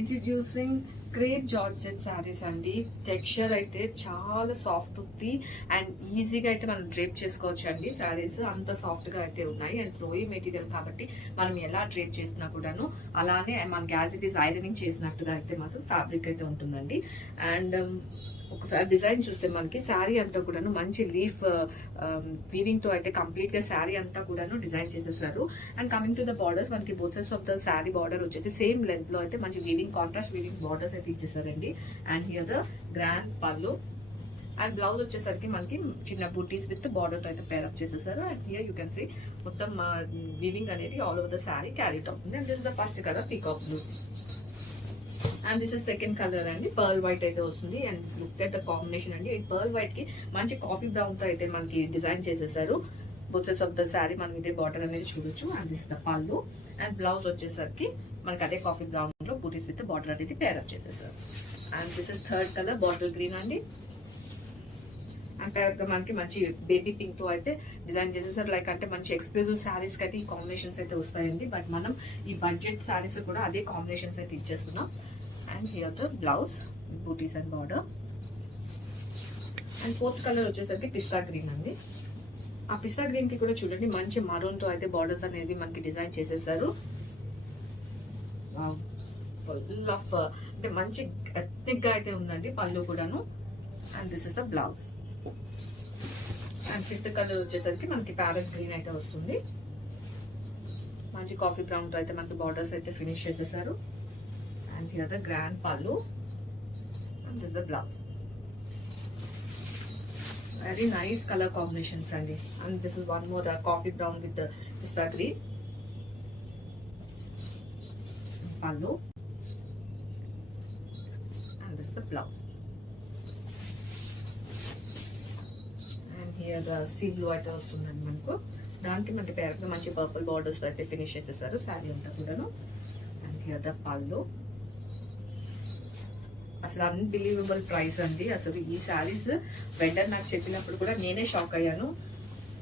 Introducing crepe georgette saris అండి. Texture అయితే చాలా సాఫ్ట్ ఉంది. అండ్ ఈజీగా అయితే మనం డ్రేప్ చేసుకోవచ్చు అండి. శారీస్ అంత సాఫ్ట్గా అయితే ఉన్నాయి. అండ్ ఫ్లోయి మెటీరియల్ కాబట్టి మనం ఎలా డ్రేప్ చేసినా కూడాను అలానే మన గ్యాస్ ఇట్ ఈస్ ఐరనింగ్ చేసినట్టుగా అయితే మాత్రం ఫ్యాబ్రిక్ అయితే ఉంటుందండి. అండ్ ఒకసారి డిజైన్ చూస్తే మనకి శారీ అంతా కూడాను మంచి లీఫ్ వీవింగ్తో అయితే కంప్లీట్గా శారీ అంతా కూడాను డిజైన్ చేసేసారు. And coming to the borders మనకి both sides of the sari border వచ్చేసి సేమ్ లెంత్లో అయితే మంచి వీవింగ్ కాంట్రాస్ట్ వీవింగ్ బార్డర్స్ అయితే ఇచ్చేసారండి. And here the grand pallu and blouse వచ్చేసరికి మనకి చిన్న బూటీస్ విత్ బార్డర్తో అయితే పేరప్ చేసేసారు. And here you can see మొత్తం వీవింగ్ అనేది all over the sari carried అవుతుంది అండ్ దిస్ ద ఫస్ట్ కదా peacock blue and this is second colour అండి. పర్ల్ వైట్ అయితే వస్తుంది. And look at the combination అండి. పర్ల్ వైట్కి మంచి కాఫీ బ్రౌన్తో అయితే మనకి డిజైన్ చేసేసారు. బొచెస్ ఆఫ్ ద శారీ మనం ఇదే బార్డర్ అనేది చూడొచ్చు. And this the pallu and blouse వచ్చేసరికి మనకి అదే కాఫీ బ్రౌన్లో బూటీస్ విత్ బార్డర్ అనేది పేరప్ చేసేసారు. And this is third colour bottle green అండి. అండ్ మనకి మంచి బేబీ పింక్తో అయితే డిజైన్ చేసేసారు. లైక్ అంటే మంచి ఎక్స్క్లూజివ్ శారీస్కి అయితే ఈ కాంబినేషన్స్ అయితే వస్తాయండి. బట్ మనం ఈ బడ్జెట్ శారీస్ కూడా అదే కాంబినేషన్స్ అయితే ఇచ్చేస్తున్నాం. And here the blouse butis and border and fourth colour వచ్చేసరికి పిస్తా గ్రీన్ అండి. ఆ పిస్తా గ్రీన్కి కూడా చూడండి మంచి మరూన్తో అయితే బార్డర్స్ అనేది మనకి డిజైన్ చేసేసారు. ఫుల్ ఆఫ్ uh, అంటే మంచి ఎత్నిక్గా అయితే ఉందండి పళ్ళు కూడాను. And this is the blouse and fifth colour వచ్చేసరికి మనకి ప్యారెట్ గ్రీన్ అయితే వస్తుంది. మంచి కాఫీ బ్రౌన్తో అయితే మనకి బార్డర్స్ అయితే ఫినిష్ చేసేసారు. And here the grand pallu and this the blouse very nice colour combinations అండి. And this is one more coffee brown with pista green pallu and this the blouse and the sea blue అయితే వస్తుందండి మనకు. దానికి మనకి పేరు మంచి purple borders అయితే finish చేసేసారు శారీ అంతా కూడాను. అండ్ హియర్ ద పళ్ళు అసలు అన్బిలీవబుల్ ప్రైస్ అండి. అసలు ఈ శారీస్ వెండర్ నాకు చెప్పినప్పుడు కూడా నేనే షాక్ అయ్యాను.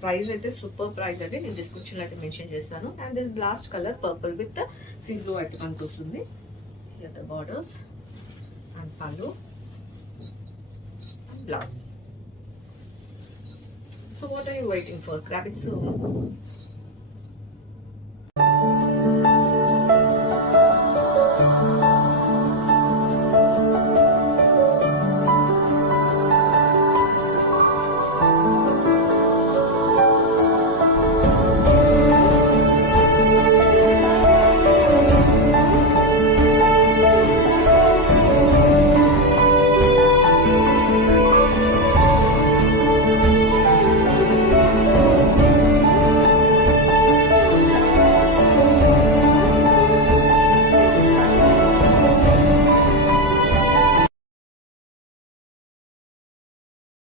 ప్రైస్ అయితే సూపర్ ప్రైస్ అండి. నేను డిస్క్రిప్షన్ అయితే మెన్షన్ చేస్తాను. And this blast colour purple with sea blue అయితే మనకు వస్తుంది. The borders and pallu and blouse so what are you waiting for grab so